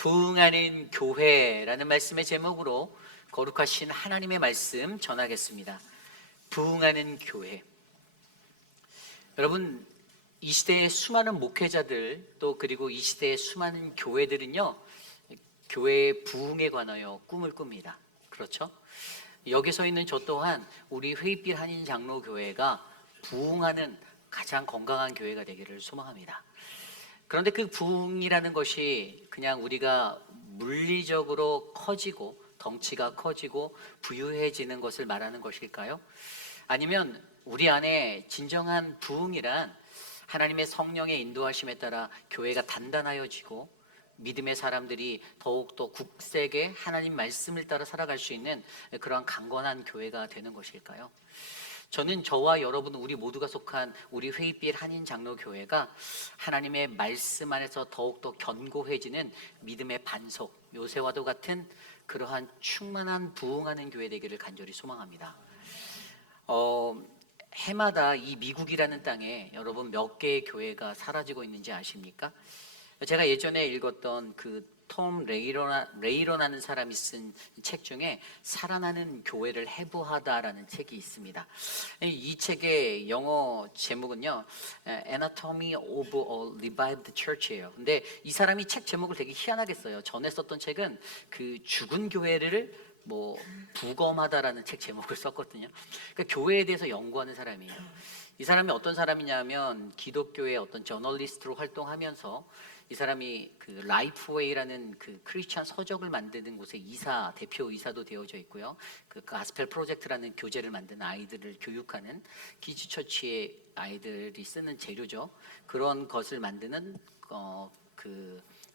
부흥하는 교회라는 말씀의 제목으로 거룩하신 하나님의 말씀 전하겠습니다. 부흥하는 교회. 여러분, 이 시대의 수많은 목회자들 또 그리고 이 시대의 수많은 교회들은요, 교회의 부흥에 관하여 꿈을 꿉니다. 그렇죠? 여기 서 있는 저 또한 우리 회빛 한인 장로교회가 부흥하는 가장 건강한 교회가 되기를 소망합니다. 그런데 그 부흥이라는 것이 그냥 우리가 물리적으로 커지고 덩치가 커지고 부유해지는 것을 말하는 것일까요? 아니면 우리 안에 진정한 부흥이란 하나님의 성령의 인도하심에 따라 교회가 단단하여지고 믿음의 사람들이 더욱더 굳세게 하나님 말씀을 따라 살아갈 수 있는 그러한 강건한 교회가 되는 것일까요? 저는 저와 여러분 우리 모두가 속한 우리 회빛 한인 장로교회가 하나님의 말씀 안에서 더욱더 견고해지는 믿음의 반석, 요새와도 같은 그러한 충만한 부흥하는 교회 되기를 간절히 소망합니다. 해마다 이 미국이라는 땅에 여러분 몇 개의 교회가 사라지고 있는지 아십니까? 제가 예전에 읽었던 톰 레이로라는 사람이 쓴 책 중에 살아나는 교회를 해부하다라는 책이 있습니다. 이 책의 영어 제목은요, Anatomy of a Revived Church예요. 근데 이 사람이 책 제목을 되게 희한하게 써요. 전에 썼던 책은 그 죽은 교회를 부검하다라는 책 제목을 썼거든요. 그러니까 교회에 대해서 연구하는 사람이에요. 이 사람이 어떤 사람이냐면 기독교의 어떤 저널리스트로 활동하면서 이 사람이 그 라이프웨이라는 그 크리스찬 서적을 만드는 곳의 대표 이사도 되어져 있고요. 그 가스펠 프로젝트라는 교재를 만드는 아이들을 교육하는 키즈처치의 아이들이 쓰는 재료죠. 그런 것을 만드는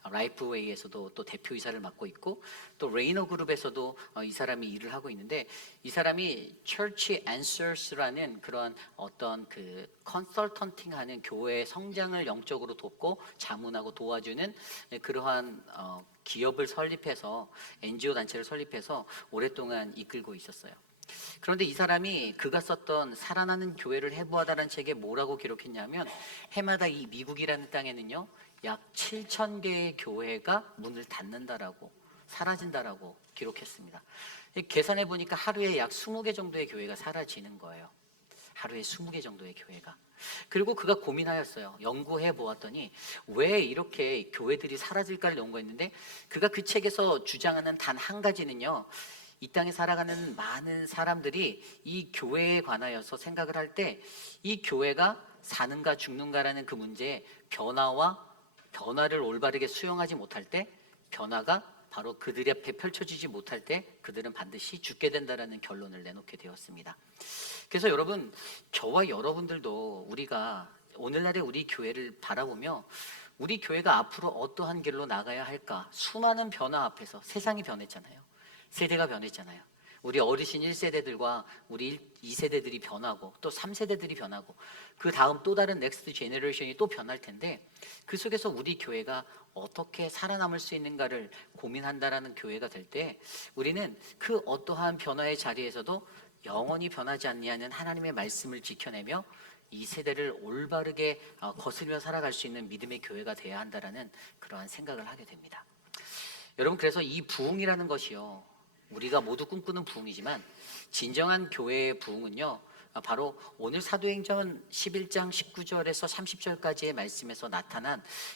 라이프웨이에서도 또 대표이사를 맡고 있고 또 레이너 그룹에서도 이 사람이 일을 하고 있는데 이 사람이 Church Answers라는 그런 어떤 그 컨설턴팅하는 교회의 성장을 영적으로 돕고 자문하고 도와주는 그러한 기업을 설립해서 NGO 단체를 설립해서 오랫동안 이끌고 있었어요. 그런데 이 사람이 그가 썼던 살아나는 교회를 해부하다라는 책에 뭐라고 기록했냐면 해마다 이 미국이라는 땅에는요 약 7,000개의 교회가 문을 닫는다라고 사라진다라고 기록했습니다. 계산해 보니까 하루에 약 20개 정도의 교회가 사라지는 거예요. 하루에 20개 정도의 교회가. 그리고 그가 고민하였어요. 연구해 보았더니 왜 이렇게 교회들이 사라질까를 연구했는데 그가 그 책에서 주장하는 단 한 가지는요. 이 땅에 살아가는 많은 사람들이 이 교회에 관하여서 생각을 할 때 이 교회가 사는가 죽는가라는 그 문제에 변화를 올바르게 수용하지 못할 때 변화가 바로 그들의 앞에 펼쳐지지 못할 때 그들은 반드시 죽게 된다라는 결론을 내놓게 되었습니다. 그래서 여러분, 저와 여러분들도 우리가 오늘날의 우리 교회를 바라보며 우리 교회가 앞으로 어떠한 길로 나가야 할까? 수많은 변화 앞에서 세상이 변했잖아요. 세대가 변했잖아요. 우리 어르신 1세대들과 우리 2세대들이 변하고 또 3세대들이 변하고 그 다음 또 다른 넥스트 제너레이션이 또 변할 텐데 그 속에서 우리 교회가 어떻게 살아남을 수 있는가를 고민한다라는 교회가 될 때 우리는 그 어떠한 변화의 자리에서도 영원히 변하지 않냐는 하나님의 말씀을 지켜내며 이 세대를 올바르게 거스르며 살아갈 수 있는 믿음의 교회가 돼야 한다라는 그러한 생각을 하게 됩니다. 여러분, 그래서 이 부흥이라는 것이요 우리가 모두 꿈꾸는 부흥이지만 진정한 교회의 부흥은요 바로 오늘 사도행전 11장 19절에서 30절까지의 말씀에서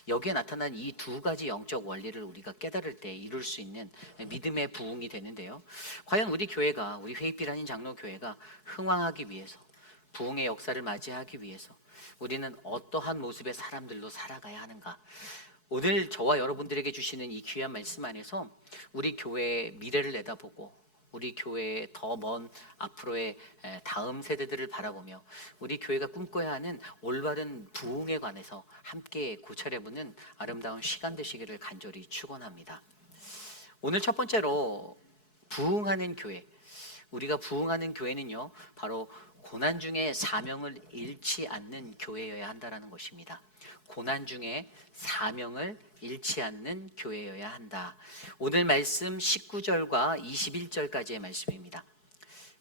여기에 나타난 이 두 가지 영적 원리를 우리가 깨달을 때 이룰 수 있는 믿음의 부흥이 되는데요. 과연 우리 교회가 우리 회빛 한인 장로교회가 흥왕하기 위해서 부흥의 역사를 맞이하기 위해서 우리는 어떠한 모습의 사람들로 살아가야 하는가? 오늘 저와 여러분들에게 주시는 이 귀한 말씀 안에서 우리 교회의 미래를 내다보고 우리 교회의 더 먼 앞으로의 다음 세대들을 바라보며 우리 교회가 꿈꿔야 하는 올바른 부흥에 관해서 함께 고찰해보는 아름다운 시간 되시기를 간절히 축원합니다. 오늘 첫 번째로 부흥하는 교회. 우리가 부흥하는 교회는요 바로 고난 중에 사명을 잃지 않는 교회여야 한다는 것입니다. 고난 중에 사명을 잃지 않는 교회여야 한다. 오늘 말씀 19절과 21절까지의 말씀입니다.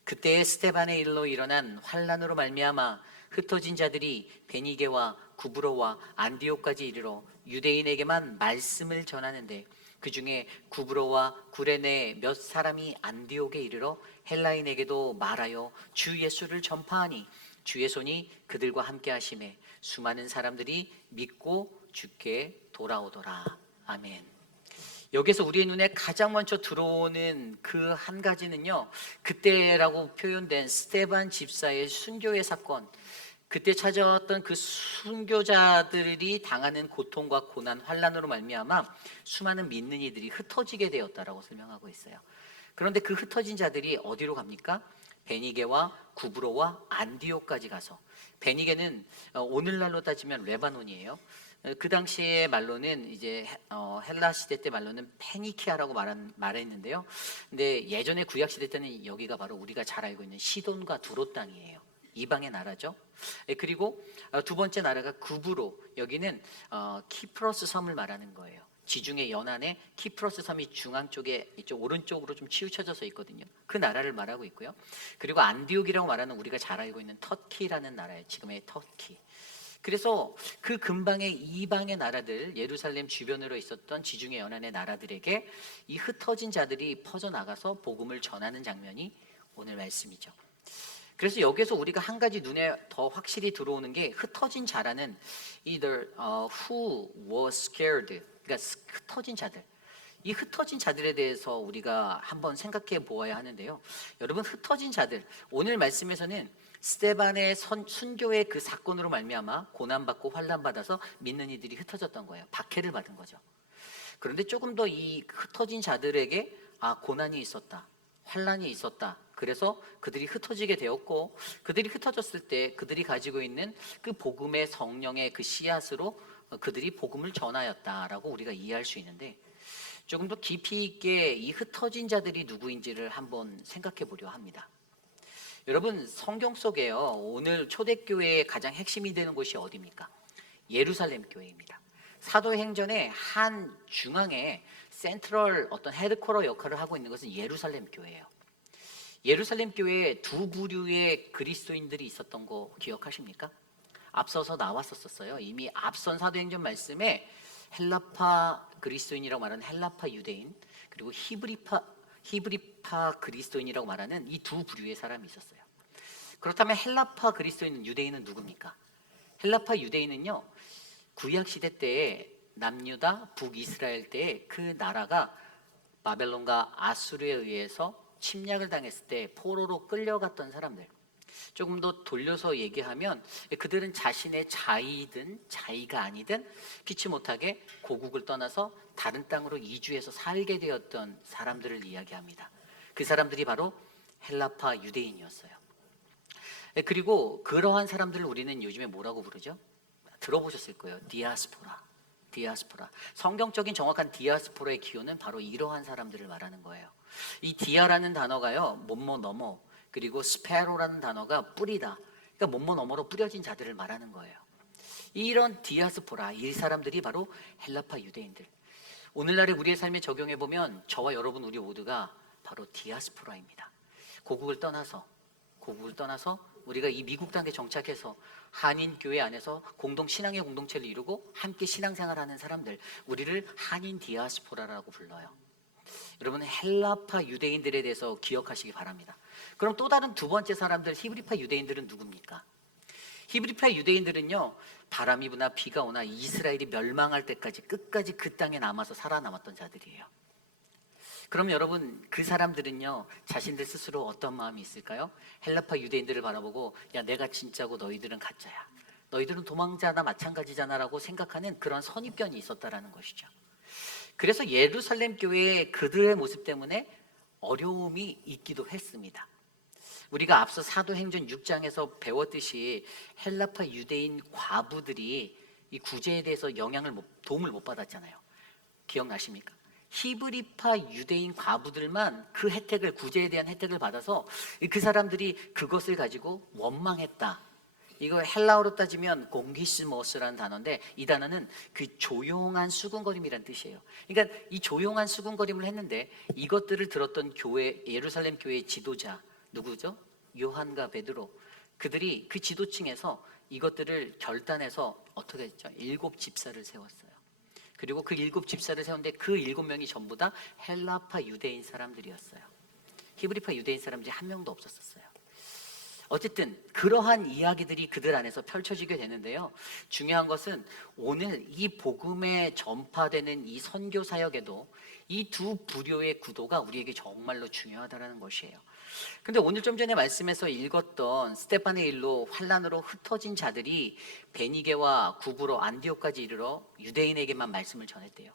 그때에 스데반의 일로 일어난 환난으로 말미암아 흩어진 자들이 베니게와 구브로와 안디옥까지 이르러 유대인에게만 말씀을 전하는데 그 중에 구브로와 구레네 몇 사람이 안디옥에 이르러 헬라인에게도 말하여 주 예수를 전파하니 주의 손이 그들과 함께 하심에 수많은 사람들이 믿고 주께 돌아오더라. 아멘. 여기서 우리의 눈에 가장 먼저 들어오는 그 한 가지는요, 그때라고 표현된 스데반 집사의 순교의 사건, 그때 찾아왔던 그 순교자들이 당하는 고통과 고난, 환난으로 말미암아 수많은 믿는 이들이 흩어지게 되었다라고 설명하고 있어요. 그런데 그 흩어진 자들이 어디로 갑니까? 베니게와 구브로와 안디옥까지 가서, 베니게는 오늘날로 따지면 레바논이에요. 그 당시의 말로는 이제 헬라 시대 때 말로는 페니키아라고 말했는데요. 근데 예전에 구약 시대 때는 여기가 바로 우리가 잘 알고 있는 시돈과 두로 땅이에요. 이방의 나라죠. 그리고 두 번째 나라가 구브로, 여기는 키프로스 섬을 말하는 거예요. 지중해 연안에 키프로스 섬이 중앙 쪽에 이쪽 오른쪽으로 좀 치우쳐져서 있거든요. 그 나라를 말하고 있고요. 그리고 안디옥이라고 말하는 우리가 잘 알고 있는 터키라는 나라예요. 지금의 터키. 그래서 그 근방의 이방의 나라들, 예루살렘 주변으로 있었던 지중해 연안의 나라들에게 이 흩어진 자들이 퍼져나가서 복음을 전하는 장면이 오늘 말씀이죠. 그래서 여기서 우리가 한 가지 눈에 더 확실히 들어오는 게 흩어진 자라는 either who was scared, 그러니까 흩어진 자들. 이 흩어진 자들에 대해서 우리가 한번 생각해 보아야 하는데요. 여러분, 흩어진 자들, 오늘 말씀에서는 스데반의 순교의 그 사건으로 말미암아 고난받고 환난받아서 믿는 이들이 흩어졌던 거예요. 박해를 받은 거죠. 그런데 조금 더 이 흩어진 자들에게 고난이 있었다, 환난이 있었다, 그래서 그들이 흩어지게 되었고, 그들이 흩어졌을 때 그들이 가지고 있는 그 복음의 성령의 그 씨앗으로 그들이 복음을 전하였다라고 우리가 이해할 수 있는데, 조금 더 깊이 있게 이 흩어진 자들이 누구인지를 한번 생각해 보려 합니다. 여러분, 성경 속에요, 오늘 초대교회의 가장 핵심이 되는 곳이 어디입니까? 예루살렘 교회입니다. 사도행전의 한 중앙에 센트럴 어떤 헤드쿼터 역할을 하고 있는 것은 예루살렘 교회예요. 예루살렘 교회에 두 부류의 그리스도인들이 있었던 거 기억하십니까? 앞서서 나왔었어요. 이미 앞선 사도행전 말씀에 헬라파 그리스도인이라고 말하는 헬라파 유대인, 그리고 히브리파 그리스도인이라고 말하는 이 두 부류의 사람이 있었어요. 그렇다면 헬라파 그리스도인, 유대인은 누굽니까? 헬라파 유대인은요, 구약 시대 때에 남유다 북이스라엘 때에 그 나라가 바벨론과 아수르에 의해서 침략을 당했을 때 포로로 끌려갔던 사람들. 조금 더 돌려서 얘기하면 그들은 자신의 자의든 자의가 아니든 피치 못하게 고국을 떠나서 다른 땅으로 이주해서 살게 되었던 사람들을 이야기합니다. 그 사람들이 바로 헬라파 유대인이었어요. 그리고 그러한 사람들을 우리는 요즘에 뭐라고 부르죠? 들어보셨을 거예요. 디아스포라. 성경적인 정확한 디아스포라의 기호는 바로 이러한 사람들을 말하는 거예요. 이 디아라는 단어가요, 뭐뭐 너머, 그리고 스페로라는 단어가 뿌리다, 그러니까 뭐뭐 너머로 뿌려진 자들을 말하는 거예요. 이런 디아스포라, 이 사람들이 바로 헬라파 유대인들. 오늘날의 우리의 삶에 적용해 보면 저와 여러분 우리 모두가 바로 디아스포라입니다. 고국을 떠나서 우리가 이 미국 땅에 정착해서 한인 교회 안에서 신앙의 공동체를 이루고 함께 신앙생활하는 사람들, 우리를 한인 디아스포라라고 불러요. 여러분, 헬라파 유대인들에 대해서 기억하시기 바랍니다. 그럼 또 다른 두 번째 사람들, 히브리파 유대인들은 누굽니까? 히브리파 유대인들은요, 바람이 부나 비가 오나 이스라엘이 멸망할 때까지 끝까지 그 땅에 남아서 살아남았던 자들이에요. 그럼 여러분, 그 사람들은요, 자신들 스스로 어떤 마음이 있을까요? 헬라파 유대인들을 바라보고, 야, 내가 진짜고 너희들은 가짜야, 너희들은 도망자나 마찬가지잖아 라고 생각하는 그런 선입견이 있었다라는 것이죠. 그래서 예루살렘 교회의 그들의 모습 때문에 어려움이 있기도 했습니다. 우리가 앞서 사도행전 6장에서 배웠듯이 헬라파 유대인 과부들이 이 구제에 대해서 도움을 못 받았잖아요. 기억나십니까? 히브리파 유대인 과부들만 그 혜택을, 구제에 대한 혜택을 받아서 그 사람들이 그것을 가지고 원망했다. 이거 헬라어로 따지면 공기스모스라는 단어인데, 이 단어는 그 조용한 수군거림이란 뜻이에요. 그러니까 이 조용한 수군거림을 했는데, 이것들을 들었던 예루살렘 교회의 지도자 누구죠? 요한과 베드로, 그들이 그 지도층에서 이것들을 결단해서 어떻게 했죠? 7 집사를 세웠어요. 그리고 그 7집사를 세웠는데 그 7명이 전부 다 헬라파 유대인 사람들이었어요. 히브리파 유대인 사람들이 한 명도 없었어요. 어쨌든 그러한 이야기들이 그들 안에서 펼쳐지게 되는데요. 중요한 것은 오늘 이 복음에 전파되는 이 선교 사역에도 이 두 부류의 구도가 우리에게 정말로 중요하다는 것이에요. 근데 오늘 좀 전에 말씀에서 읽었던 스데반의 일로 환란으로 흩어진 자들이 베니게와 구브로 안디옥까지 이르러 유대인에게만 말씀을 전했대요.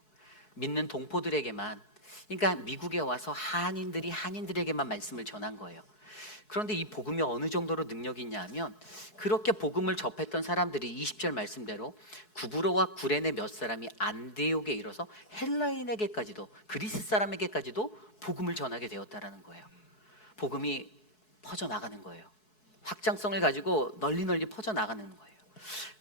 믿는 동포들에게만. 그러니까 미국에 와서 한인들이 한인들에게만 말씀을 전한 거예요. 그런데 이 복음이 어느 정도로 능력이 있냐 하면 그렇게 복음을 접했던 사람들이 20절 말씀대로 구브로와 구레네 몇 사람이 안디옥에 이르러서 헬라인에게까지도 그리스 사람에게까지도 복음을 전하게 되었다라는 거예요. 복음이 퍼져나가는 거예요. 확장성을 가지고 널리 퍼져나가는 거예요.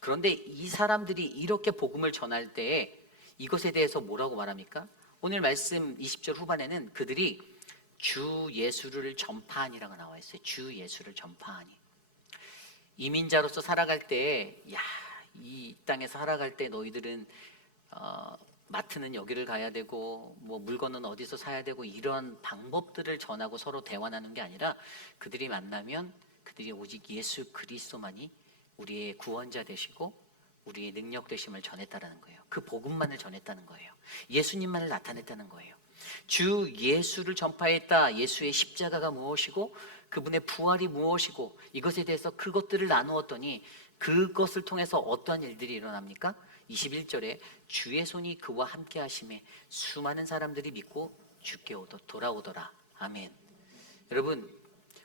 그런데 이 사람들이 이렇게 복음을 전할 때에 이것에 대해서 뭐라고 말합니까? 오늘 말씀 20절 후반에는 그들이 주 예수를 전파하니라고 나와 있어요. 주 예수를 전파하니. 이민자로서 살아갈 때, 이 땅에서 살아갈 때 너희들은 마트는 여기를 가야 되고 뭐 물건은 어디서 사야 되고 이런 방법들을 전하고 서로 대화하는 게 아니라 그들이 만나면 그들이 오직 예수 그리스도만이 우리의 구원자 되시고 우리의 능력 되심을 전했다라는 거예요. 그 복음만을 전했다는 거예요. 예수님만을 나타냈다는 거예요. 주 예수를 전파했다. 예수의 십자가가 무엇이고 그분의 부활이 무엇이고 이것에 대해서 그것들을 나누었더니 그것을 통해서 어떤 일들이 일어납니까? 21절에 주의 손이 그와 함께 하심에 수많은 사람들이 믿고 주께 돌아오더라. 아멘. 여러분,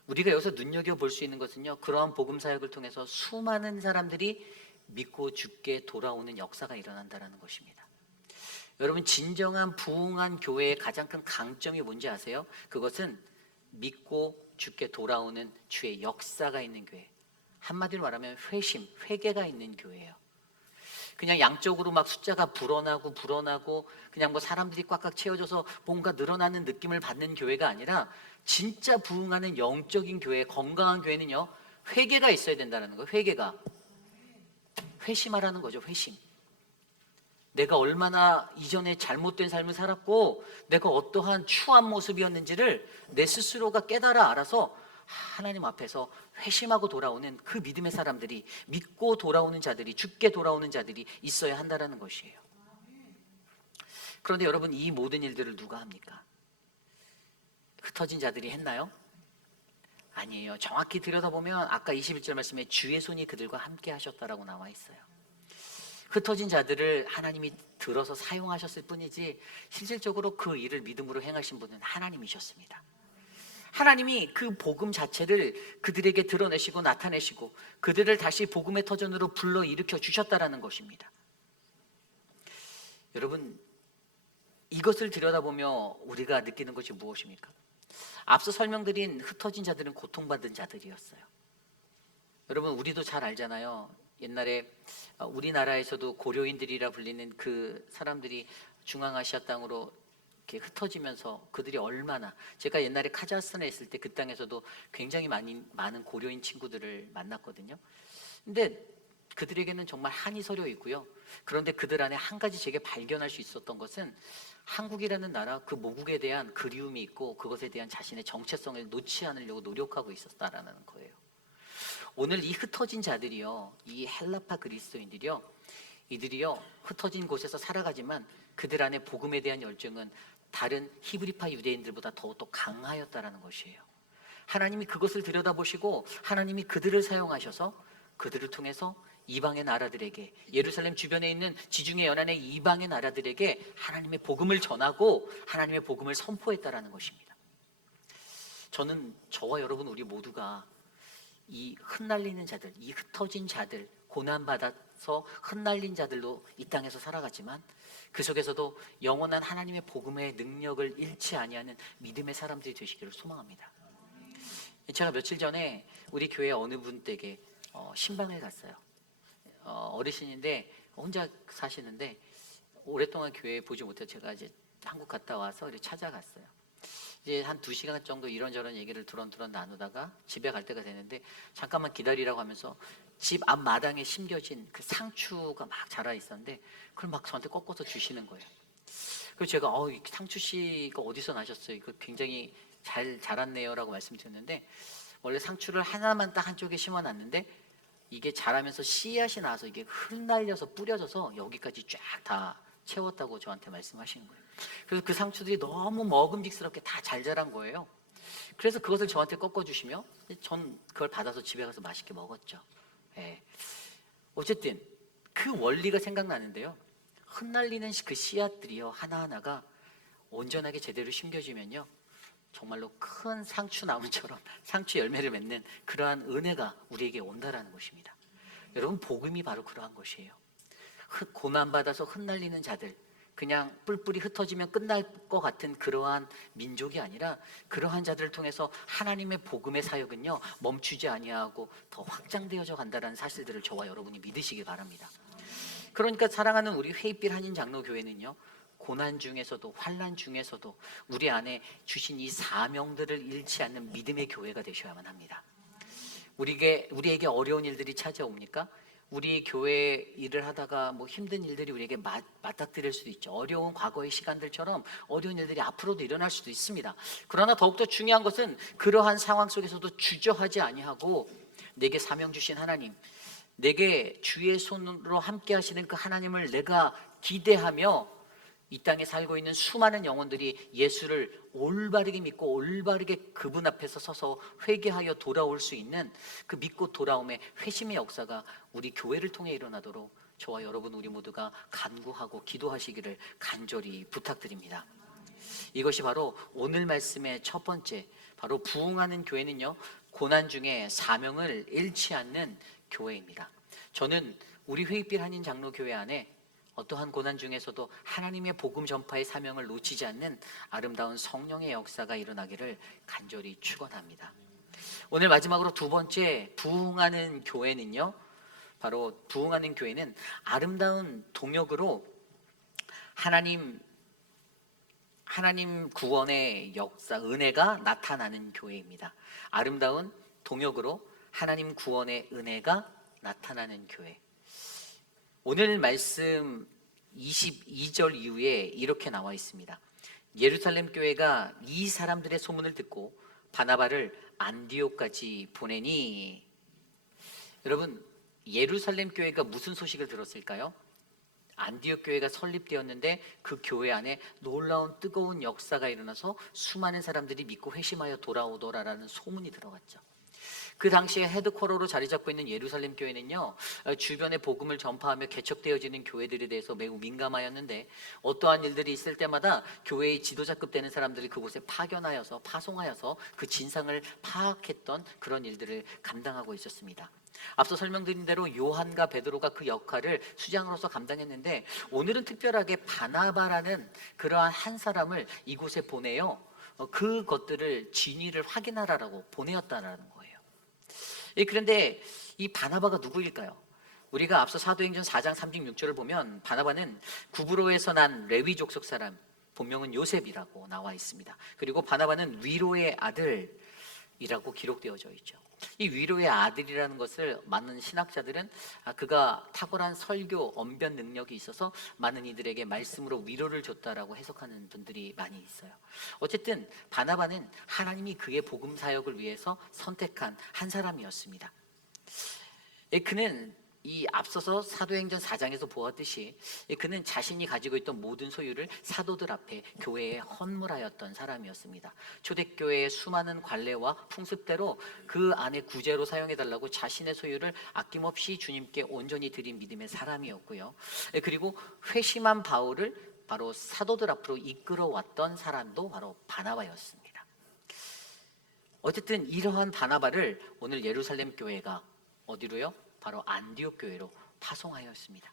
우리가 여기서 눈여겨볼 수 있는 것은요, 그러한 복음 사역을 통해서 수많은 사람들이 믿고 주께 돌아오는 역사가 일어난다는 것입니다. 여러분, 진정한 부흥한 교회의 가장 큰 강점이 뭔지 아세요? 그것은 믿고 주께 돌아오는 주의 역사가 있는 교회. 한마디로 말하면 회심, 회개가 있는 교회예요. 그냥 양적으로 막 숫자가 불어나고 그냥 뭐 사람들이 꽉꽉 채워져서 뭔가 늘어나는 느낌을 받는 교회가 아니라 진짜 부흥하는 영적인 교회, 건강한 교회는요, 회개가 있어야 된다는 거예요. 회개가. 회심하라는 거죠. 회심. 내가 얼마나 이전에 잘못된 삶을 살았고 내가 어떠한 추한 모습이었는지를 내 스스로가 깨달아 알아서 하나님 앞에서 회심하고 돌아오는 그 믿음의 사람들이, 믿고 돌아오는 자들이, 죽게 돌아오는 자들이 있어야 한다는 것이에요. 그런데 여러분, 이 모든 일들을 누가 합니까? 흩어진 자들이 했나요? 아니에요. 정확히 들여다보면 아까 21절 말씀에 주의 손이 그들과 함께 하셨다라고 나와 있어요. 흩어진 자들을 하나님이 들어서 사용하셨을 뿐이지 실질적으로 그 일을 믿음으로 행하신 분은 하나님이셨습니다. 하나님이 그 복음 자체를 그들에게 드러내시고 나타내시고 그들을 다시 복음의 터전으로 불러일으켜 주셨다라는 것입니다. 여러분, 이것을 들여다보며 우리가 느끼는 것이 무엇입니까? 앞서 설명드린 흩어진 자들은 고통받은 자들이었어요. 여러분, 우리도 잘 알잖아요. 옛날에 우리나라에서도 고려인들이라 불리는 그 사람들이 중앙아시아 땅으로 이렇게 흩어지면서 그들이 얼마나, 제가 옛날에 카자흐스탄에 있을 때 그 땅에서도 굉장히 많은 고려인 친구들을 만났거든요. 근데 그들에게는 정말 한이 서려 있고요. 그런데 그들 안에 한 가지 제게 발견할 수 있었던 것은 한국이라는 나라, 그 모국에 대한 그리움이 있고 그것에 대한 자신의 정체성을 놓지 않으려고 노력하고 있었다라는 거예요. 오늘 이 흩어진 자들이요, 이 헬라파 그리스도인들이요, 이들이요 흩어진 곳에서 살아가지만 그들 안에 복음에 대한 열정은 다른 히브리파 유대인들보다 더욱더 강하였다라는 것이에요. 하나님이 그것을 들여다보시고 하나님이 그들을 사용하셔서 그들을 통해서 이방의 나라들에게, 예루살렘 주변에 있는 지중해 연안의 이방의 나라들에게 하나님의 복음을 전하고 하나님의 복음을 선포했다라는 것입니다. 저는 저와 여러분 우리 모두가 이 흩날리는 자들, 이 흩어진 자들, 고난받아서 흩날린 자들로 이 땅에서 살아가지만 그 속에서도 영원한 하나님의 복음의 능력을 잃지 아니하는 믿음의 사람들이 되시기를 소망합니다. 제가 며칠 전에 우리 교회 어느 분 댁에 신방을 갔어요. 어르신인데 혼자 사시는데 오랫동안 교회 보지 못해서 제가 이제 한국 갔다 와서 이렇게 찾아갔어요. 이제 한 2시간 정도 이런저런 얘기를 두런두런 나누다가 집에 갈 때가 되는데 잠깐만 기다리라고 하면서 집 앞마당에 심겨진 그 상추가 막 자라 있었는데 그걸 막 저한테 꺾어서 주시는 거예요. 그래서 제가 이 상추 씨가 어디서 나셨어요? 이거 굉장히 잘 자랐네요라고 말씀드렸는데 원래 상추를 하나만 딱 한쪽에 심어놨는데 이게 자라면서 씨앗이 나서 이게 흩날려서 뿌려져서 여기까지 쫙 다 채웠다고 저한테 말씀하시는 거예요. 그래서 그 상추들이 너무 먹음직스럽게 다 잘 자란 거예요. 그래서 그것을 저한테 꺾어주시며 전 그걸 받아서 집에 가서 맛있게 먹었죠. 예. 어쨌든 그 원리가 생각나는데요. 흩날리는 그 씨앗들이요 하나하나가 온전하게 제대로 심겨지면요 정말로 큰 상추나무처럼 상추 열매를 맺는 그러한 은혜가 우리에게 온다라는 것입니다. 여러분 복음이 바로 그러한 것이에요. 고난받아서 흩날리는 자들, 그냥 뿔뿔이 흩어지면 끝날 것 같은 그러한 민족이 아니라 그러한 자들을 통해서 하나님의 복음의 사역은요 멈추지 아니하고 더 확장되어져 간다는 사실들을 저와 여러분이 믿으시기 바랍니다. 그러니까 사랑하는 우리 회의빛 한인 장로교회는요 고난 중에서도 환난 중에서도 우리 안에 주신 이 사명들을 잃지 않는 믿음의 교회가 되셔야만 합니다. 우리에게 어려운 일들이 찾아옵니까? 우리 교회 일을 하다가 뭐 힘든 일들이 우리에게 맞닥뜨릴 수도 있죠. 어려운 과거의 시간들처럼 어려운 일들이 앞으로도 일어날 수도 있습니다. 그러나 더욱더 중요한 것은 그러한 상황 속에서도 주저하지 아니하고 내게 사명 주신 하나님, 내게 주의 손으로 함께 하시는 그 하나님을 내가 기대하며 이 땅에 살고 있는 수많은 영혼들이 예수를 올바르게 믿고 올바르게 그분 앞에서 서서 회개하여 돌아올 수 있는 그 믿고 돌아옴의 회심의 역사가 우리 교회를 통해 일어나도록 저와 여러분 우리 모두가 간구하고 기도하시기를 간절히 부탁드립니다. 이것이 바로 오늘 말씀의 첫 번째, 바로 부흥하는 교회는요 고난 중에 사명을 잃지 않는 교회입니다. 저는 우리 회의빛 한인 장로교회 안에 어떠한 고난 중에서도 하나님의 복음 전파의 사명을 놓치지 않는 아름다운 성령의 역사가 일어나기를 간절히 축원합니다. 오늘 마지막으로 두 번째 부흥하는 교회는요. 바로 부흥하는 교회는 아름다운 동역으로 하나님 구원의 역사, 은혜가 나타나는 교회입니다. 아름다운 동역으로 하나님 구원의 은혜가 나타나는 교회. 오늘 말씀 22절 이후에 이렇게 나와 있습니다. 예루살렘 교회가 이 사람들의 소문을 듣고 바나바를 안디옥까지 보내니. 여러분, 예루살렘 교회가 무슨 소식을 들었을까요? 안디옥 교회가 설립되었는데 그 교회 안에 놀라운 뜨거운 역사가 일어나서 수많은 사람들이 믿고 회심하여 돌아오더라라는 소문이 들어갔죠. 그 당시에 헤드쿼터로 자리 잡고 있는 예루살렘 교회는요 주변에 복음을 전파하며 개척되어지는 교회들에 대해서 매우 민감하였는데 어떠한 일들이 있을 때마다 교회의 지도자급 되는 사람들이 그곳에 파견하여서 파송하여서 그 진상을 파악했던 그런 일들을 감당하고 있었습니다. 앞서 설명드린 대로 요한과 베드로가 그 역할을 수장으로서 감당했는데 오늘은 특별하게 바나바라는 그러한 한 사람을 이곳에 보내요 그것들을 진위를 확인하라고 보내었다라는 거예요. 그런데 이 바나바가 누구일까요? 우리가 앞서 사도행전 4장 36절을 보면 바나바는 구브로에서 난 레위 족속 사람, 본명은 요셉이라고 나와 있습니다. 그리고 바나바는 위로의 아들이라고 기록되어져 있죠. 이 위로의 아들이라는 것을 많은 신학자들은 그가 탁월한 설교, 언변 능력이 있어서 많은 이들에게 말씀으로 위로를 줬다라고 해석하는 분들이 많이 있어요. 어쨌든 바나바는 하나님이 그의 복음 사역을 위해서 선택한 한 사람이었습니다. 그는 이 앞서서 사도행전 4장에서 보았듯이 그는 자신이 가지고 있던 모든 소유를 사도들 앞에 교회에 헌물하였던 사람이었습니다. 초대교회의 수많은 관례와 풍습대로 그 안에 구제로 사용해달라고 자신의 소유를 아낌없이 주님께 온전히 드린 믿음의 사람이었고요. 그리고 회심한 바울을 바로 사도들 앞으로 이끌어왔던 사람도 바로 바나바였습니다. 어쨌든 이러한 바나바를 오늘 예루살렘 교회가 어디로요? 바로 안디옥 교회로 파송하였습니다.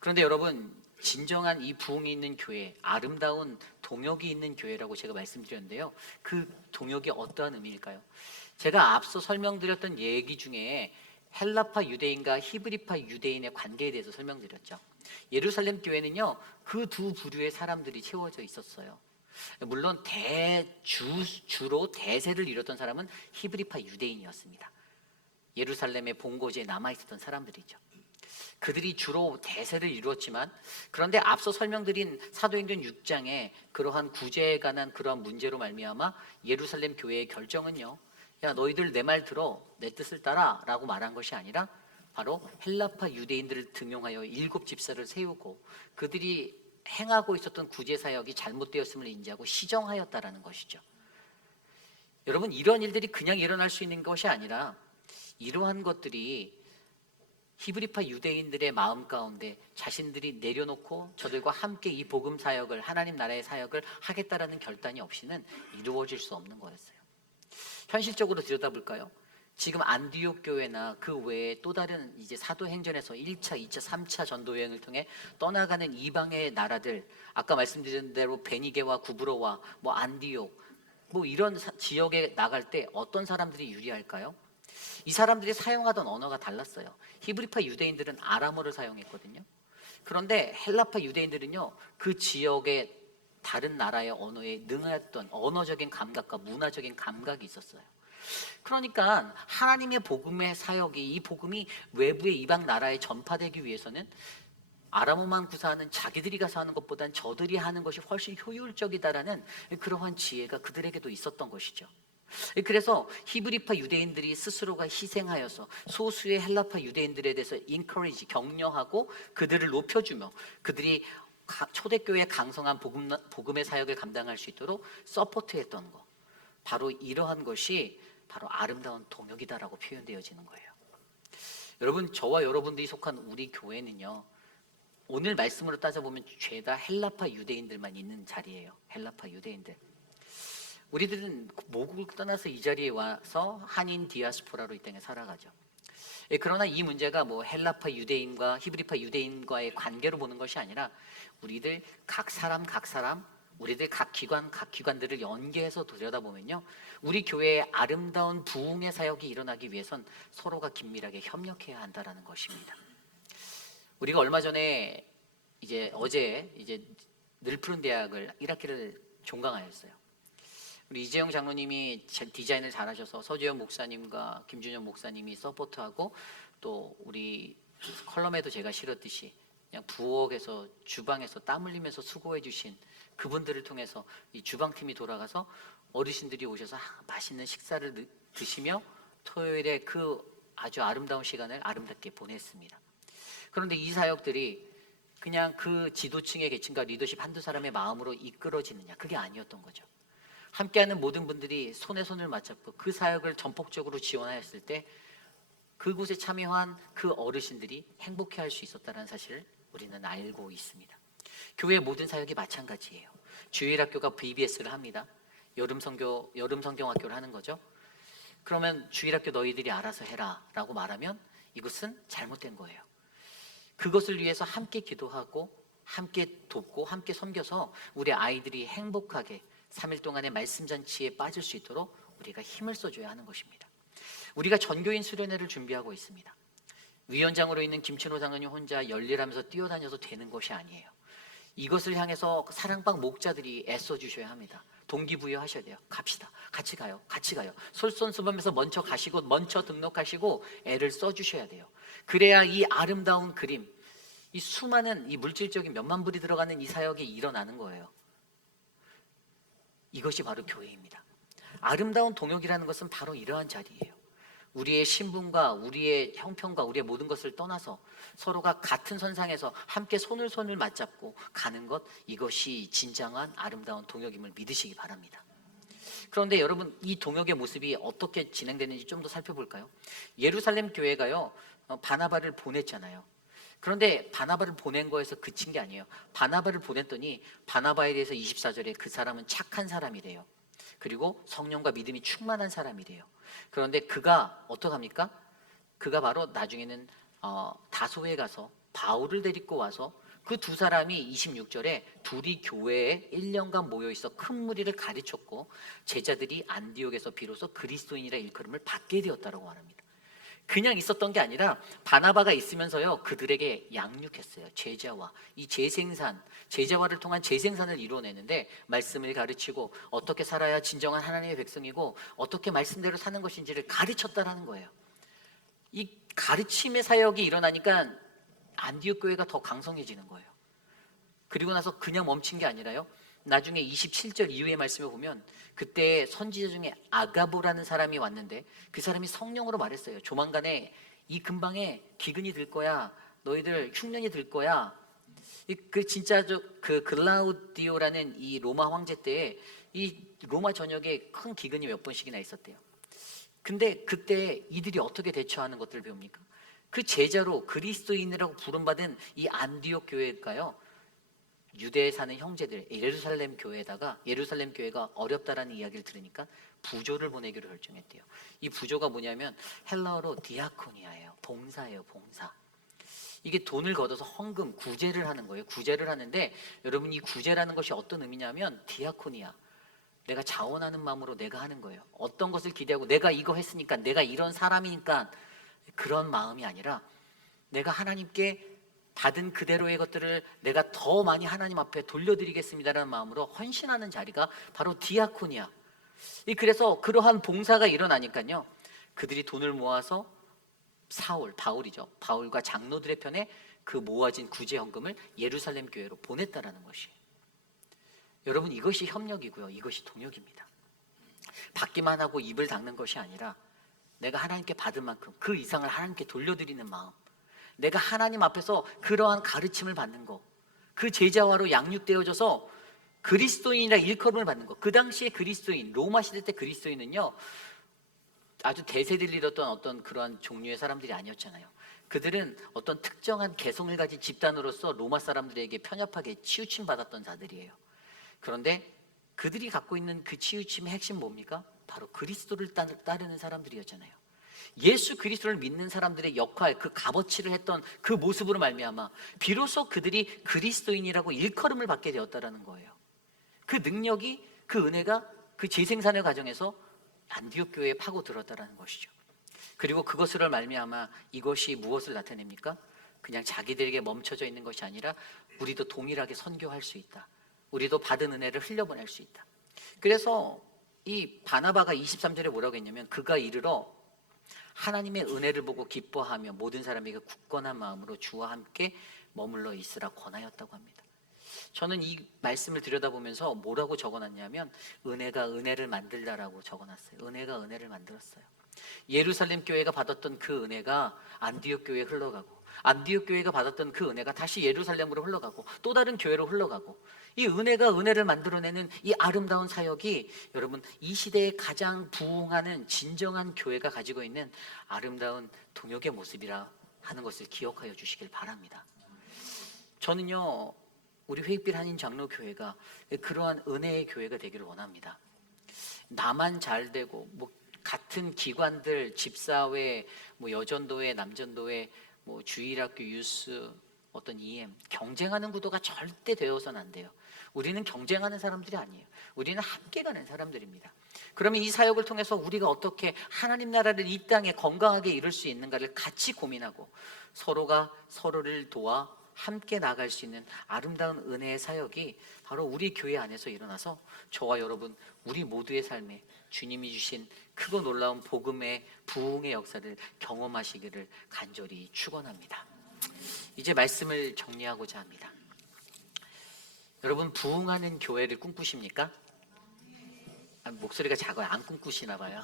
그런데 여러분, 진정한 이 부흥이 있는 교회, 아름다운 동역이 있는 교회라고 제가 말씀드렸는데요. 그 동역이 어떠한 의미일까요? 제가 앞서 설명드렸던 얘기 중에 헬라파 유대인과 히브리파 유대인의 관계에 대해서 설명드렸죠. 예루살렘 교회는요, 그 두 부류의 사람들이 채워져 있었어요. 물론 주로 대세를 이뤘던 사람은 히브리파 유대인이었습니다. 예루살렘의 본고지에 남아 있었던 사람들이죠. 그들이 주로 대세를 이루었지만, 그런데 앞서 설명드린 사도행전 6장에 그러한 구제에 관한 그러한 문제로 말미암아 예루살렘 교회의 결정은요, 야 너희들 내 말 들어, 내 뜻을 따라 라고 말한 것이 아니라 바로 헬라파 유대인들을 등용하여 7집사를 세우고 그들이 행하고 있었던 구제 사역이 잘못되었음을 인지하고 시정하였다라는 것이죠. 여러분, 이런 일들이 그냥 일어날 수 있는 것이 아니라 이러한 것들이 히브리파 유대인들의 마음 가운데 자신들이 내려놓고 저들과 함께 이 복음 사역을, 하나님 나라의 사역을 하겠다라는 결단이 없이는 이루어질 수 없는 거였어요. 현실적으로 들여다볼까요? 지금 안디옥 교회나 그 외에 또 다른 이제 사도행전에서 1차, 2차, 3차 전도 여행을 통해 떠나가는 이방의 나라들, 아까 말씀드린 대로 베니게와 구브로와 뭐 안디옥, 뭐 이런 지역에 나갈 때 어떤 사람들이 유리할까요? 이 사람들이 사용하던 언어가 달랐어요. 히브리파 유대인들은 아람어를 사용했거든요. 그런데 헬라파 유대인들은요, 그 지역의 다른 나라의 언어에 능했던 언어적인 감각과 문화적인 감각이 있었어요. 그러니까 하나님의 복음의 사역이, 이 복음이 외부의 이방 나라에 전파되기 위해서는 아람어만 구사하는 자기들이 가서 하는 것보단 저들이 하는 것이 훨씬 효율적이다라는 그러한 지혜가 그들에게도 있었던 것이죠. 그래서 히브리파 유대인들이 스스로가 희생하여서 소수의 헬라파 유대인들에 대해서 encourage, 격려하고 그들을 높여주며 그들이 초대교회의 강성한 복음의 사역을 감당할 수 있도록 서포트했던 것, 바로 이러한 것이 바로 아름다운 동역이다라고 표현되어지는 거예요. 여러분, 저와 여러분들이 속한 우리 교회는요, 오늘 말씀으로 따져보면 죄다 헬라파 유대인들만 있는 자리예요. 헬라파 유대인들. 우리들은 모국을 떠나서 이 자리에 와서 한인 디아스포라로 이 땅에 살아가죠. 그러나 이 문제가 뭐 헬라파 유대인과 히브리파 유대인과의 관계로 보는 것이 아니라 우리들 각 사람 우리들 각 기관들을 연계해서 들여다보면요, 우리 교회의 아름다운 부흥의 사역이 일어나기 위해선 서로가 긴밀하게 협력해야 한다라는 것입니다. 우리가 얼마 전에 어제 늘푸른 대학을 1학기를 종강하였어요. 우리 이재용 장로님이 디자인을 잘하셔서 서주현 목사님과 김준현 목사님이 서포트하고, 또 우리 컬럼에도 제가 실었듯이 그냥 부엌에서 주방에서 땀 흘리면서 수고해 주신 그분들을 통해서 이 주방팀이 돌아가서 어르신들이 오셔서 맛있는 식사를 드시며 토요일에 그 아주 아름다운 시간을 아름답게 보냈습니다. 그런데 이 사역들이 그냥 그 지도층의 계층과 리더십 한두 사람의 마음으로 이끌어지느냐, 그게 아니었던 거죠. 함께하는 모든 분들이 손에 손을 맞잡고 그 사역을 전폭적으로 지원하였을 때 그곳에 참여한 그 어르신들이 행복해할 수 있었다는 사실을 우리는 알고 있습니다. 교회의 모든 사역이 마찬가지예요. 주일학교가 VBS를 합니다. 여름 성경학교를 하는 거죠. 그러면 주일학교 너희들이 알아서 해라 라고 말하면 이것은 잘못된 거예요. 그것을 위해서 함께 기도하고 함께 돕고 함께 섬겨서 우리 아이들이 행복하게 3일 동안의 말씀잔치에 빠질 수 있도록 우리가 힘을 써줘야 하는 것입니다. 우리가 전교인 수련회를 준비하고 있습니다. 위원장으로 있는 김춘호 장로님 혼자 열일하면서 뛰어다녀서 되는 것이 아니에요. 이것을 향해서 사랑방 목자들이 애써주셔야 합니다. 동기부여하셔야 돼요. 갑시다. 같이 가요. 솔선수범해서 먼저 가시고 먼저 등록하시고 애를 써주셔야 돼요. 그래야 이 아름다운 그림, 이 수많은 이 물질적인 몇만 불이 들어가는 이 사역이 일어나는 거예요. 이것이 바로 교회입니다. 아름다운 동역이라는 것은 바로 이러한 자리예요. 우리의 신분과 우리의 형편과 우리의 모든 것을 떠나서 서로가 같은 선상에서 함께 손을 맞잡고 가는 것, 이것이 진정한 아름다운 동역임을 믿으시기 바랍니다. 그런데 여러분, 이 동역의 모습이 어떻게 진행되는지 좀 더 살펴볼까요? 예루살렘 교회가요, 바나바를 보냈잖아요. 그런데 바나바를 보낸 거에서 그친 게 아니에요. 바나바를 보냈더니 바나바에 대해서 24절에 그 사람은 착한 사람이래요. 그리고 성령과 믿음이 충만한 사람이래요. 그런데 그가 어떡합니까? 그가 바로 나중에는 다소에 가서 바울을 데리고 와서 그 두 사람이 26절에 둘이 교회에 1년간 모여있어 큰 무리를 가르쳤고 제자들이 안디옥에서 비로소 그리스도인이라 일컬음을 받게 되었다고 말합니다. 그냥 있었던 게 아니라 바나바가 있으면서요 그들에게 양육했어요. 제자와 이 재생산, 제자와를 통한 재생산을 이루어내는데 말씀을 가르치고 어떻게 살아야 진정한 하나님의 백성이고 어떻게 말씀대로 사는 것인지를 가르쳤다라는 거예요. 이 가르침의 사역이 일어나니까 안디옥 교회가 더 강성해지는 거예요. 그리고 나서 그냥 멈춘 게 아니라요, 나중에 27절 이후의 말씀을 보면 그때 선지자 중에 아가보라는 사람이 왔는데 그 사람이 성령으로 말했어요. 조만간에 이 근방에 기근이 들 거야. 너희들 흉년이 들 거야. 그 진짜 그 글라우디오라는 이 로마 황제 때에 이 로마 전역에 큰 기근이 몇 번씩이나 있었대요. 근데 그때 이들이 어떻게 대처하는 것들을 배웁니까? 그 제자로 그리스도인이라고 부름받은 이 안디옥 교회가요, 유대에 사는 형제들 예루살렘 교회가 어렵다라는 이야기를 들으니까 부조를 보내기로 결정했대요. 이 부조가 뭐냐면 헬라어로 디아코니아예요. 봉사예요, 봉사. 이게 돈을 걷어서 헌금, 구제를 하는 거예요. 구제를 하는데 여러분, 이 구제라는 것이 어떤 의미냐면 디아코니아, 내가 자원하는 마음으로 내가 하는 거예요. 어떤 것을 기대하고 내가 이거 했으니까, 내가 이런 사람이니까, 그런 마음이 아니라 내가 하나님께 받은 그대로의 것들을 내가 더 많이 하나님 앞에 돌려드리겠습니다라는 마음으로 헌신하는 자리가 바로 디아코니아. 그래서 그러한 봉사가 일어나니까요, 그들이 돈을 모아서 바울이죠. 바울과 장로들의 편에 그 모아진 구제 헌금을 예루살렘 교회로 보냈다라는 것이. 여러분, 이것이 협력이고요. 이것이 동역입니다. 받기만 하고 입을 닦는 것이 아니라 내가 하나님께 받은 만큼 그 이상을 하나님께 돌려드리는 마음, 내가 하나님 앞에서 그러한 가르침을 받는 거, 그 제자화로 양육되어져서 그리스도인이라 일컬음을 받는 거. 그 당시에 그리스도인, 로마 시대 때 그리스도인은요 아주 대세를 이뤘던 어떤 그러한 종류의 사람들이 아니었잖아요. 그들은 어떤 특정한 개성을 가진 집단으로서 로마 사람들에게 편협하게 치우침 받았던 자들이에요. 그런데 그들이 갖고 있는 그 치우침의 핵심 뭡니까? 바로 그리스도를 따르는 사람들이었잖아요. 예수 그리스도를 믿는 사람들의 역할, 그 값어치를 했던 그 모습으로 말미암아 비로소 그들이 그리스도인이라고 일컬음을 받게 되었다라는 거예요. 그 능력이, 그 은혜가 그 재생산의 과정에서 안디옥 교회에 파고들었다라는 것이죠. 그리고 그것으로 말미암아 이것이 무엇을 나타냅니까? 그냥 자기들에게 멈춰져 있는 것이 아니라 우리도 동일하게 선교할 수 있다. 우리도 받은 은혜를 흘려보낼 수 있다. 그래서 이 바나바가 23절에 뭐라고 했냐면, 그가 이르러 하나님의 은혜를 보고 기뻐하며 모든 사람에게 굳건한 마음으로 주와 함께 머물러 있으라 권하였다고 합니다. 저는 이 말씀을 들여다보면서 뭐라고 적어놨냐면, 은혜가 은혜를 만들다라고 적어놨어요. 은혜가 은혜를 만들었어요. 예루살렘 교회가 받았던 그 은혜가 안디옥 교회에 흘러가고, 안디옥 교회가 받았던 그 은혜가 다시 예루살렘으로 흘러가고, 또 다른 교회로 흘러가고, 이 은혜가 은혜를 만들어내는 이 아름다운 사역이 여러분, 이 시대에 가장 부흥하는 진정한 교회가 가지고 있는 아름다운 동역의 모습이라 하는 것을 기억하여 주시길 바랍니다. 저는요, 우리 회익빛 한인 장로교회가 그러한 은혜의 교회가 되기를 원합니다. 나만 잘 되고, 같은 기관들, 집사회, 여전도회, 남전도회, 주일학교, 유스, 어떤 EM, 경쟁하는 구도가 절대 되어서는 안 돼요. 우리는 경쟁하는 사람들이 아니에요. 우리는 함께 가는 사람들입니다. 그러면 이 사역을 통해서 우리가 어떻게 하나님 나라를 이 땅에 건강하게 이룰 수 있는가를 같이 고민하고, 서로가 서로를 도와 함께 나갈 수 있는 아름다운 은혜의 사역이 바로 우리 교회 안에서 일어나서 저와 여러분, 우리 모두의 삶에 주님이 주신 크고 놀라운 복음의 부흥의 역사를 경험하시기를 간절히 축원합니다. 이제 말씀을 정리하고자 합니다. 여러분, 부흥하는 교회를 꿈꾸십니까? 목소리가 작아요. 안 꿈꾸시나 봐요.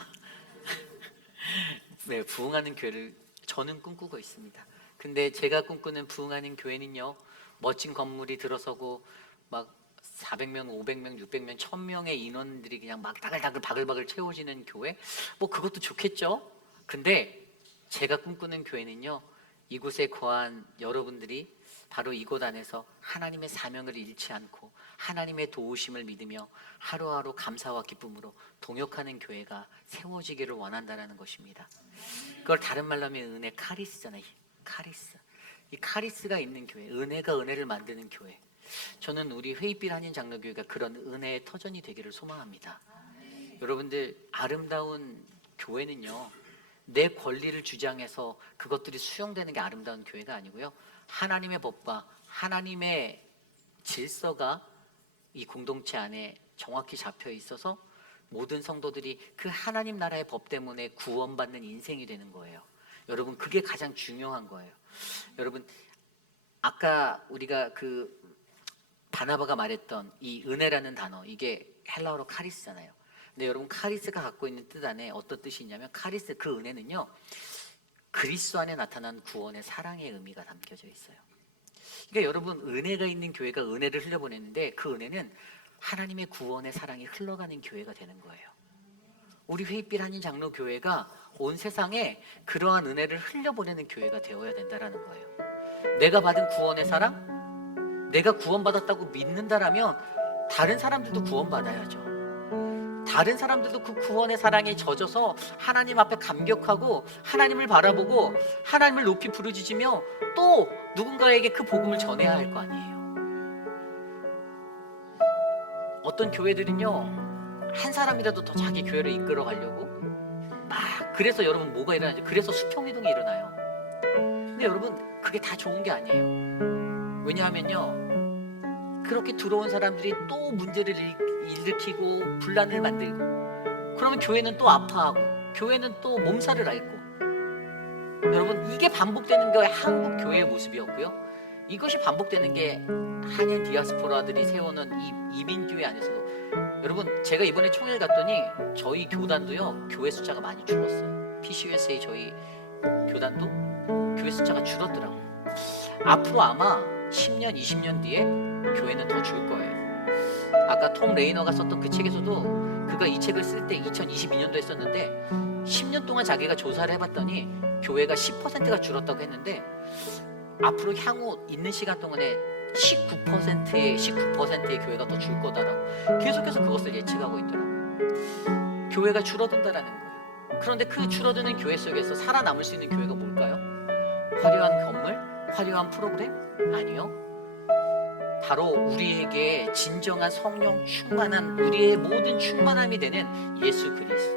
네, 부흥하는 교회를 저는 꿈꾸고 있습니다. 근데 제가 꿈꾸는 부흥하는 교회는요, 멋진 건물이 들어서고 막 400명, 500명, 600명, 1000명의 인원들이 그냥 막 다글다글 바글바글 채워지는 교회, 그것도 좋겠죠. 근데 제가 꿈꾸는 교회는요, 이곳에 거한 여러분들이 바로 이곳 안에서 하나님의 사명을 잃지 않고 하나님의 도우심을 믿으며 하루하루 감사와 기쁨으로 동역하는 교회가 세워지기를 원한다는 것입니다. 그걸 다른 말로 하면 은혜, 카리스잖아요. 카리스. 이 카리스가 있는 교회, 은혜가 은혜를 만드는 교회. 저는 우리 회익빛 한인 장로교회가 그런 은혜의 터전이 되기를 소망합니다. 여러분들, 아름다운 교회는요, 내 권리를 주장해서 그것들이 수용되는 게 아름다운 교회가 아니고요. 하나님의 법과 하나님의 질서가 이 공동체 안에 정확히 잡혀 있어서 모든 성도들이 그 하나님 나라의 법 때문에 구원받는 인생이 되는 거예요. 여러분, 그게 가장 중요한 거예요. 여러분, 아까 우리가 그 바나바가 말했던 이 은혜라는 단어, 이게 헬라어로 카리스잖아요. 근데 여러분, 카리스가 갖고 있는 뜻 안에 어떤 뜻이 있냐면, 카리스, 그 은혜는요, 그리스도 안에 나타난 구원의 사랑의 의미가 담겨져 있어요. 그러니까 여러분, 은혜가 있는 교회가 은혜를 흘려보내는데, 그 은혜는 하나님의 구원의 사랑이 흘러가는 교회가 되는 거예요. 우리 회의빛 한인 장로 교회가 온 세상에 그러한 은혜를 흘려보내는 교회가 되어야 된다라는 거예요. 내가 받은 구원의 사랑, 내가 구원받았다고 믿는다라면 다른 사람들도 구원받아야죠. 다른 사람들도 그 구원의 사랑에 젖어서 하나님 앞에 감격하고 하나님을 바라보고 하나님을 높이 부르짖으며 또 누군가에게 그 복음을 전해야 할 거 아니에요. 어떤 교회들은요, 한 사람이라도 더 자기 교회를 이끌어 가려고 그래서 여러분 뭐가 일어나죠? 그래서 수평이동이 일어나요. 근데 여러분, 그게 다 좋은 게 아니에요. 왜냐하면요, 그렇게 들어온 사람들이 또 문제를 일으키고 분란을 만들고, 그러면 교회는 또 아파하고 교회는 또 몸살을 앓고. 여러분, 이게 반복되는 게 한국 교회의 모습이었고요. 이것이 반복되는 게 한인 디아스포라들이 세워놓은 이민교회 안에서도. 여러분, 제가 이번에 총회를 갔더니 저희 교단도요, 교회 숫자가 많이 줄었어요. PCUSA 저희 교단도 교회 숫자가 줄었더라고요. 앞으로 아마 10년, 20년 뒤에 교회는 더 줄 거예요. 아까 톰 레이너가 썼던 그 책에서도, 그가 이 책을 쓸 때 2022년도에 썼는데 10년 동안 자기가 조사를 해봤더니 교회가 10%가 줄었다고 했는데, 앞으로 향후 있는 시간 동안에 19%의 교회가 더 줄 거다라고 계속해서 그것을 예측하고 있더라고요. 교회가 줄어든다라는 거예요. 그런데 그 줄어드는 교회 속에서 살아남을 수 있는 교회가 뭘까요? 화려한 건물? 화려한 프로그램? 아니요. 바로 우리에게 진정한 성령 충만한, 우리의 모든 충만함이 되는 예수 그리스도.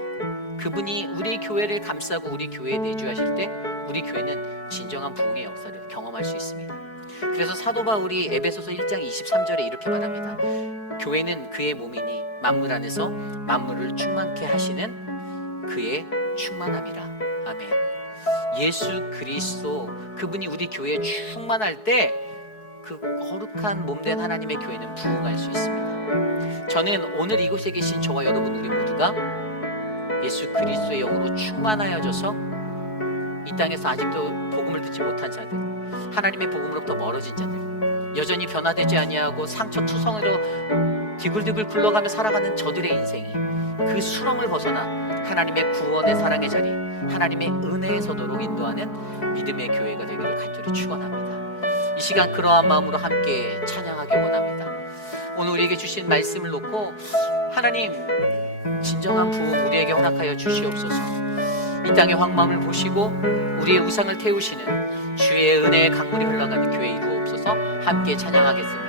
그분이 우리 교회를 감싸고 우리 교회에 내주하실 때 우리 교회는 진정한 부흥의 역사를 경험할 수 있습니다. 그래서 사도 바울이 에베소서 1장 23절에 이렇게 말합니다. 교회는 그의 몸이니 만물 안에서 만물을 충만케 하시는 그의 충만함이라. 아멘. 예수 그리스도, 그분이 우리 교회에 충만할 때 그 거룩한 몸된 하나님의 교회는 부흥할 수 있습니다. 저는 오늘 이곳에 계신 저와 여러분, 우리 모두가 예수 그리스도의 영으로 충만하여져서 이 땅에서 아직도 복음을 듣지 못한 자들, 하나님의 복음으로부터 멀어진 자들, 여전히 변화되지 아니하고 상처투성으로 디굴디굴 굴러가며 살아가는 저들의 인생이 그 수렁을 벗어나 하나님의 구원의 사랑의 자리, 하나님의 은혜의 서도로 인도하는 믿음의 교회가 되기를 간절히 축원합니다. 이 시간 그러한 마음으로 함께 찬양하기 원합니다. 오늘 우리에게 주신 말씀을 놓고, 하나님, 진정한 부흥 우리에게 허락하여 주시옵소서. 이 땅의 황망을 보시고 우리의 우상을 태우시는 주의 은혜의 강물이 흘러가는 교회 이루옵소서. 함께 찬양하겠습니다.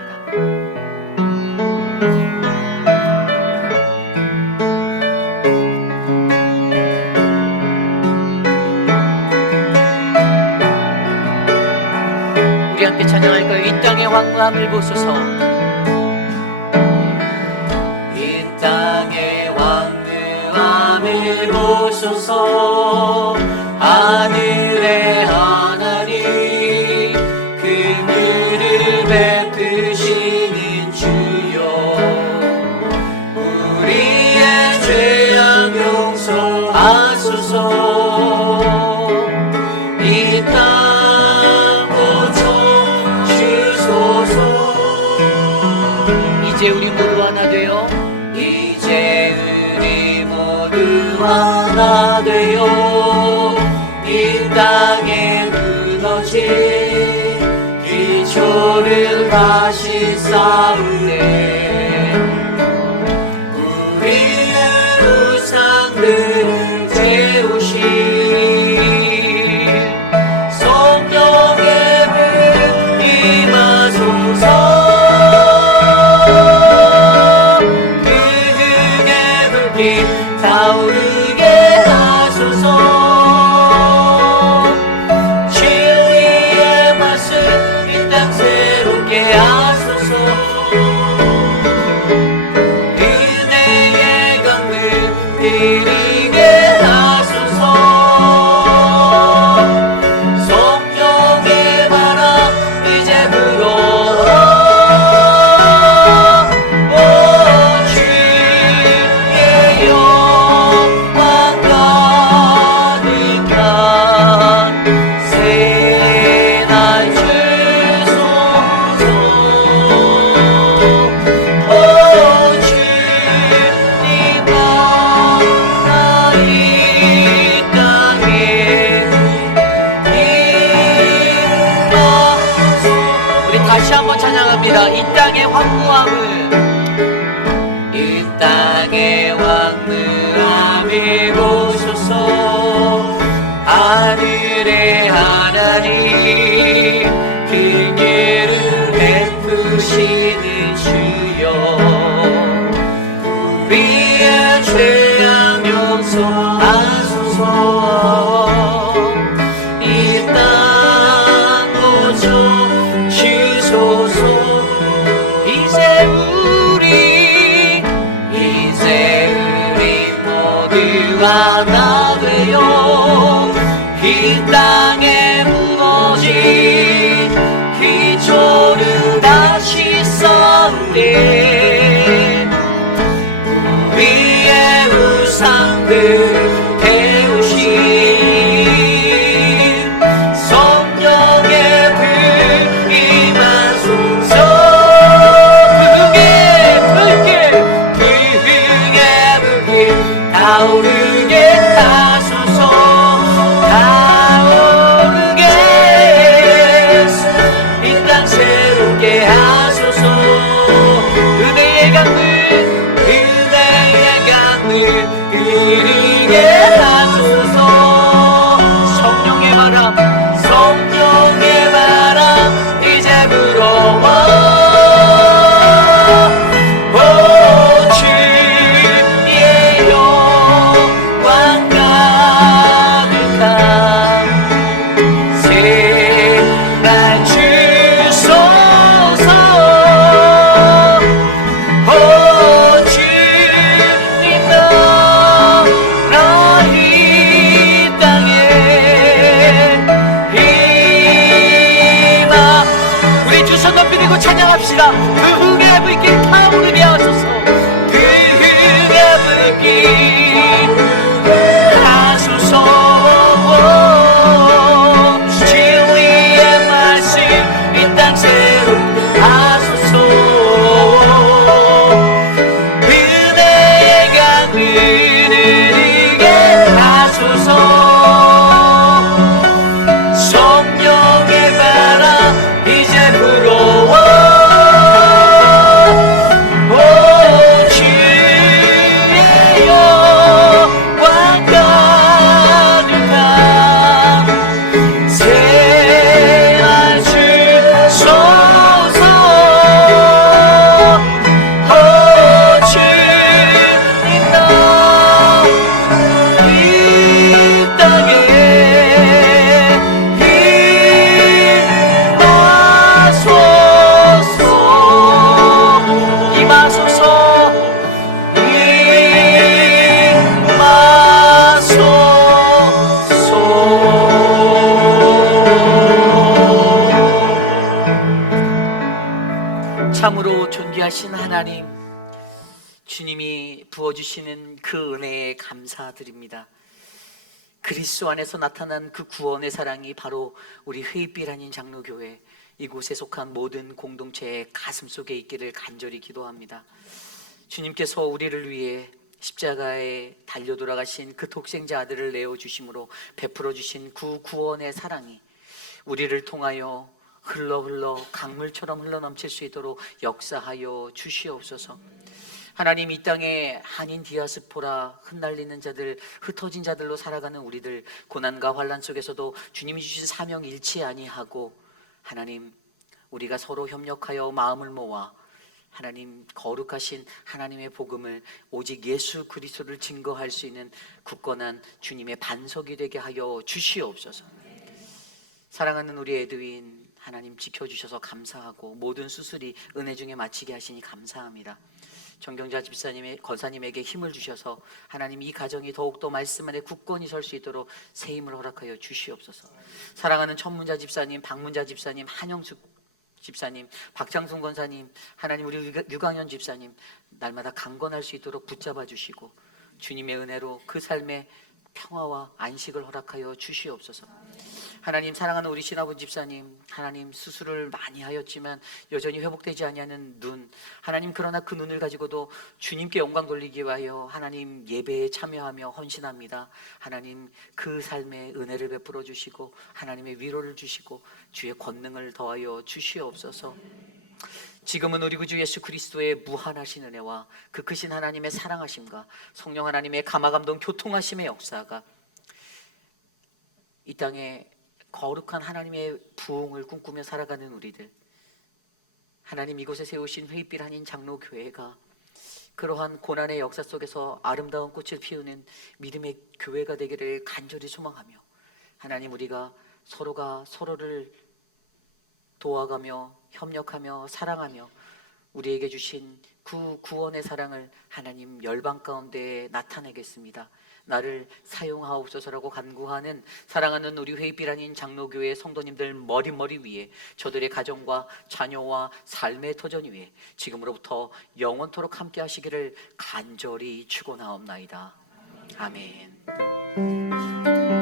우리 함께 찬양할 거예요. 이 땅의 황무함을 보소서. 이 땅의 황무함을 보소서. 하늘의 하나님, 그늘을 베푸시는 주여, 우리의 죄악 용서하소서. 이 땅 이제 우리 모두 하나 되어, 이제 우리 모두 하나 되어 이 땅에 무너진 기초를 다시 쌓으네. 우리의 우상들을 태우신 성령의 불 임하소서. 타오르게 하소서. 이르게 하소서. 성령의 바람 이제 불어와 주의 영광 가득한 새날 주소서. 주님아 나 이 땅에 임하소서. 우리 다시 한번 찬양합니다. 이 땅의 황무함을, 이 땅의 황무함을 보소서. 하늘의 하나님 긍휼을 베푸시는 주여, 우리의 죄악 용서하소서. 이 땅 고쳐 주소서. 이제 우리 모두 하나 되어 이 땅에 무너진 기초를 다시 쌓되 우리의 우상들 태우신 성령의 불 임하소서. 불게 타오르게 하소서. 타오르게 이 땅 새롭게 하소서. 은혜의 강물 흐르게 하소서. 성령의 바람 이제 불어와 주의 영광 가득한 새날 주소서. 주님 나 이 땅에 임하. 우리 두 손 높이 들고 찬양합시다. 그의 불길 타오르게 하소서. 그의 불길 하소서. 진리의 말씀 이 땅 새롭게 하소서. 은혜의 강을 흐르게 하소서. 성령의 바람 이제 불어와 주의 영광 가득한 새날 주소서. 주님 나 이 땅에 임하소서. 참으로 존귀하신 하나님, 주님이 부어주시는 그 은혜에 감사드립니다. 그리스도 안에서 나타난 그 구원의 사랑이 바로 우리 회빛 아닌 장로교회 이곳에 속한 모든 공동체의 가슴 속에 있기를 간절히 기도합니다. 주님께서 우리를 위해 십자가에 달려 돌아가신 그 독생자 아들을 내어주심으로 베풀어 주신 그 구원의 사랑이 우리를 통하여 흘러 강물처럼 흘러넘칠 수 있도록 역사하여 주시옵소서. 하나님, 이 땅에 한인 디아스포라, 흩날리는 자들, 흩어진 자들로 살아가는 우리들, 고난과 환난 속에서도 주님이 주신 사명 잃지 아니하고 하나님, 우리가 서로 협력하여 마음을 모아 하나님 거룩하신 하나님의 복음을 오직 예수 그리스도를 증거할 수 있는 굳건한 주님의 반석이 되게 하여 주시옵소서. 사랑하는 우리 에드윈, 하나님 지켜주셔서 감사하고 모든 수술이 은혜 중에 마치게 하시니 감사합니다. 정경자 집사님의 권사님에게 힘을 주셔서 하나님 이 가정이 더욱더 말씀 안에 굳건히 설 수 있도록 새 힘을 허락하여 주시옵소서. 사랑하는 천문자 집사님, 박문자 집사님, 한영숙 집사님, 박창순 권사님, 하나님 우리 유강현 집사님 날마다 강건할 수 있도록 붙잡아 주시고 주님의 은혜로 그 삶에 평화와 안식을 허락하여 주시옵소서. 하나님 사랑하는 우리 신하분 집사님, 하나님 수술을 많이 하였지만 여전히 회복되지 아니하는 눈, 하나님 그러나 그 눈을 가지고도 주님께 영광 돌리기 위하여 하나님 예배에 참여하며 헌신합니다. 하나님 그 삶에 은혜를 베풀어 주시고 하나님의 위로를 주시고 주의 권능을 더하여 주시옵소서. 지금은 우리 구주 예수 그리스도의 무한하신 은혜와 그 크신 하나님의 사랑하심과 성령 하나님의 감화감동 교통하심의 역사가 이 땅에 거룩한 하나님의 부흥을 꿈꾸며 살아가는 우리들, 하나님 이곳에 세우신 회의빛 한인 장로교회가 그러한 고난의 역사 속에서 아름다운 꽃을 피우는 믿음의 교회가 되기를 간절히 소망하며 하나님 우리가 서로가 서로를 도와가며 협력하며 사랑하며 우리에게 주신 그 구원의 사랑을 하나님 열방 가운데 나타내겠습니다. 나를 사용하옵소서라고 간구하는 사랑하는 우리 회의빛 아닌 장로교회 성도님들 머리 위에 저들의 가정과 자녀와 삶의 터전 위에 지금으로부터 영원토록 함께 하시기를 간절히 축원하옵나이다. 아멘.